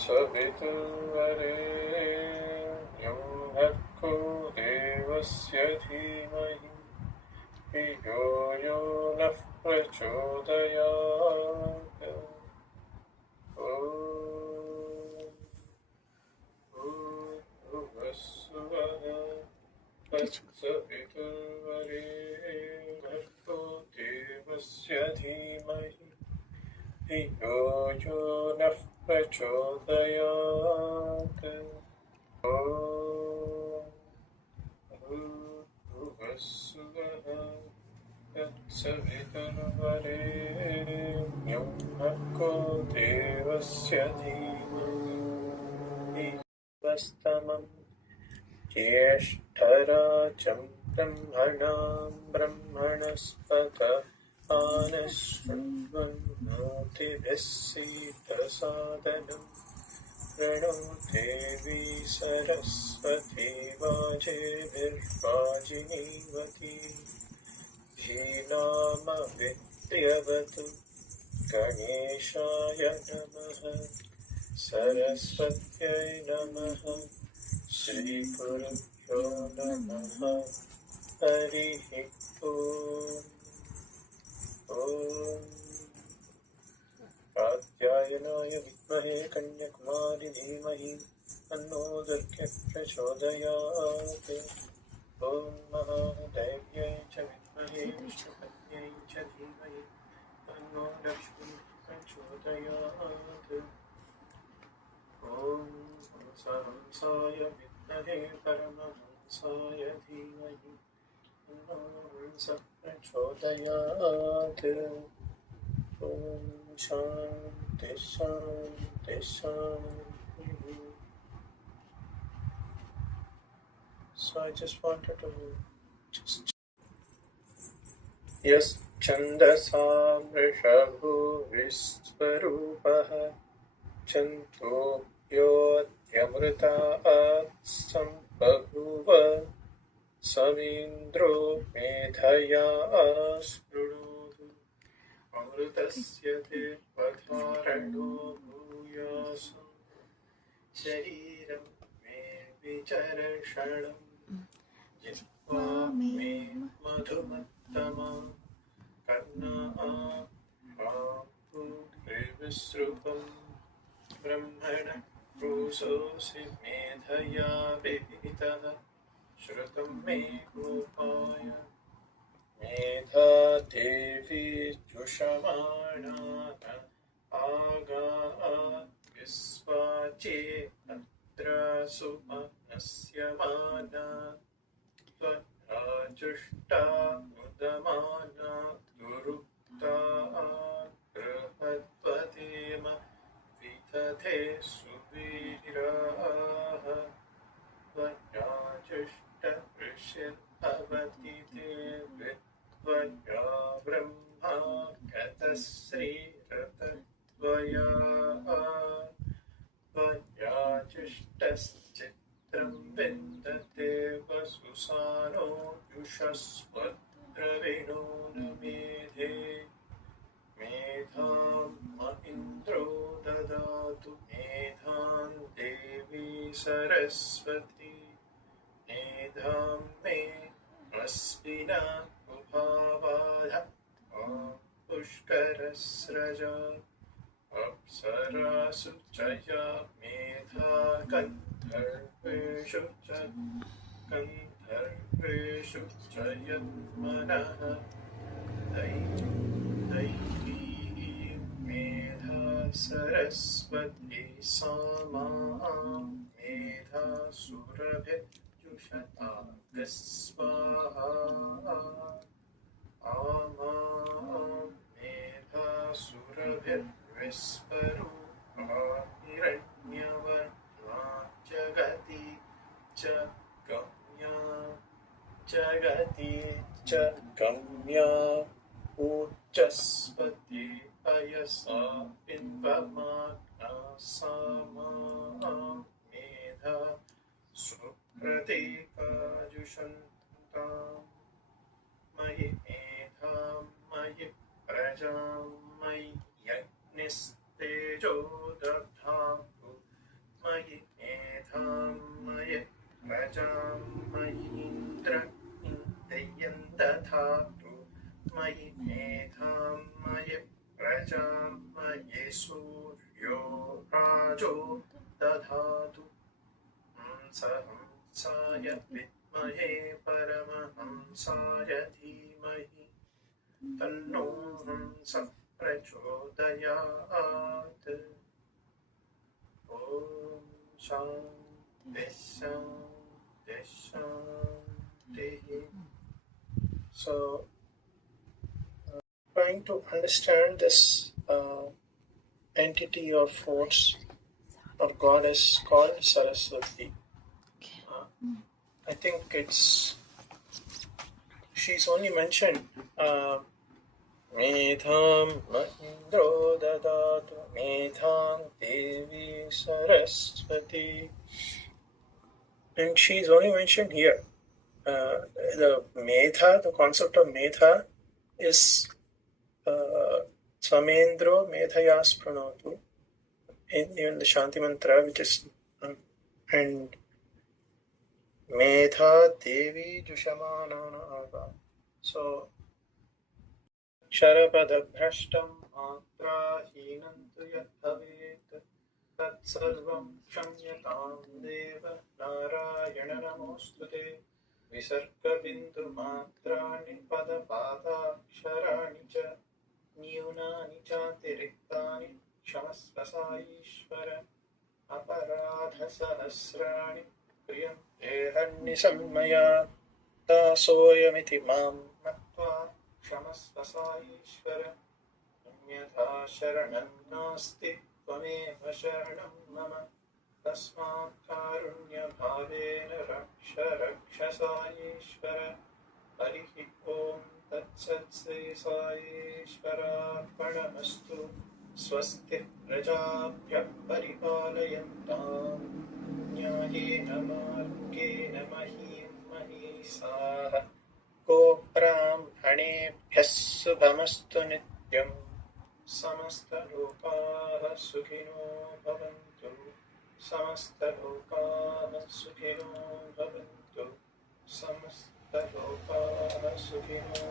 तत्सवितुर्वरेण्यं भर्गो देवस्य धीमहि धियो यो नः प्रचोदयात्। ॐ भूर्भुवस्सुवः तत्सवितुर्वरेण्यं भर्गो देवस्य धीमहि धियो यो नः प्रचोदयात्। ॐ भूर्भुवस्सुवः तत्सवितुर्वरेण्यं भर्गो देवस्य धीमहि धियो ज्येष्ठराजं ब्रह्मणां ब्रह्मणस्पत आनशृण्वन्नोतिभिः सीदसादनं प्रणो देवी सरस्वती वाजेभिर्वाजिनीवती धीनामविद्यवतु गणेशाय नमः सरस्वत्यै नमः श्रीगुरुभ्यो नमः हरिः ॐ कात्यायनाय विद्महे कन्याकुमारी धीमहि तन्नो दुर्गः प्रचोदयात्। ॐ महादेव्यै च विद्महे विष्णुपत्न्यै च धीमहि तन्नो लक्ष्मी प्रचोदयात्। ॐ हंसाय विद्महे परमहंसाय धीमहि तन्नो हंसः प्रचोदयात्। ॐ शान्ति शान्ति शान्तिः। So I just wanted to यश्छन्दसा वृषभो विश्वरूपः छन्दोऽप्योऽध्यमृतात् सम्बभूव समीन्द्रो मेधया शृणोतु अमृतस्य देवधारणो भूयासु शरीरं मे विचर्षणम् जिह्वा मे मधुमत्तमा कर्णाभूद्विसृपम् ब्रह्मणः पुरुषोऽसि मेधया विहितः श्रुतं मे गोपाय मेधा देवी जुषमाणाः आगात् विस्वाचे अत्र सुमनस्यमाना त्वराजुष्टा मुदमाना दुरुक्ता बृहद्वदेम विदधे सुवीराः त्वयाजुष्टवृषभवति देवे त्वया ब्रह्मा गतश्रीरतत्वया त्वयाजुष्टश्चित्रं विन्दते वसुसानो युषस्वद्रविणो न मेधे मेधां म इन्द्रो ददातु मेधां देवी सरस्वती मेधां मे अस्मिना उभावाध पुष्करस्रजा अप्सरासु च या मेधा गन्धर्वेषु च यन्मनः दैवी मेधा सरस्वती सा मां मेधा सुरभिर्जुषता स्वाहा आमां मेधा सुरभिर्विस्वरूपा हिरण्यवर्णा जगति च गम्या ऊर्जस्वती अयसा पिन्वमाना सा मां मेधा सुप्रतीकाजुषन्तां मयि मेधां मयि प्रजां मयि यज्ञस्तेजो दधातु मयि मेधां मयि प्रजां मयीन्द्र इन्द्रियं दधातु मयि मेधां मयि प्रजां मयि सूर्यो राजो दधातु हंसाय विद्महे परमहंसाय धीमहि तन्नो हंसः प्रचोदयात् ॐ शान्ति शान्ति शान्तिः. So, trying to understand this entity or force or goddess called Saraswati. I think she's only mentioned Medham Mahindro Dadatu Medham Devi Saraswati, and she's only mentioned here. The Medha, the concept of Medha is Samendro Medhayas Pranatu in the Shanti Mantra, which is and Medha Devi Jushamanana Ava. So Ksharabhadabhrashtam Matrahinam tu yat bhavet tat sarvam kshamyatam deva Narayana namostute Visarga bindu matrani padapadaksharaणि cha न्यूनानि चातिरिक्तानि क्षमस्व साईश्वर अपराधसहस्राणि क्रियन्ते हन्निसन्मया दासोऽयमिति मां नत्वा क्षमस्व साईश्वर अन्यथा शरणं नास्ति त्वमेव शरणं मम तस्मात् कारुण्यभावेन रक्ष रक्ष साईश्वर हरिः ॐ तत्सत् श्री साईश्वरार्पणमस्तु स्वस्ति प्रजाभ्यः परिपालयन्तां न्यायेन मार्गेण महीं महीसाः गोब्राह्मणेभ्यः शुभमस्तु नित्यं समस्तलोकाः सुखिनो भवन्तु समस्तलोकाः सुखिनो भवन्तु समस्तलोकाः सुखिनो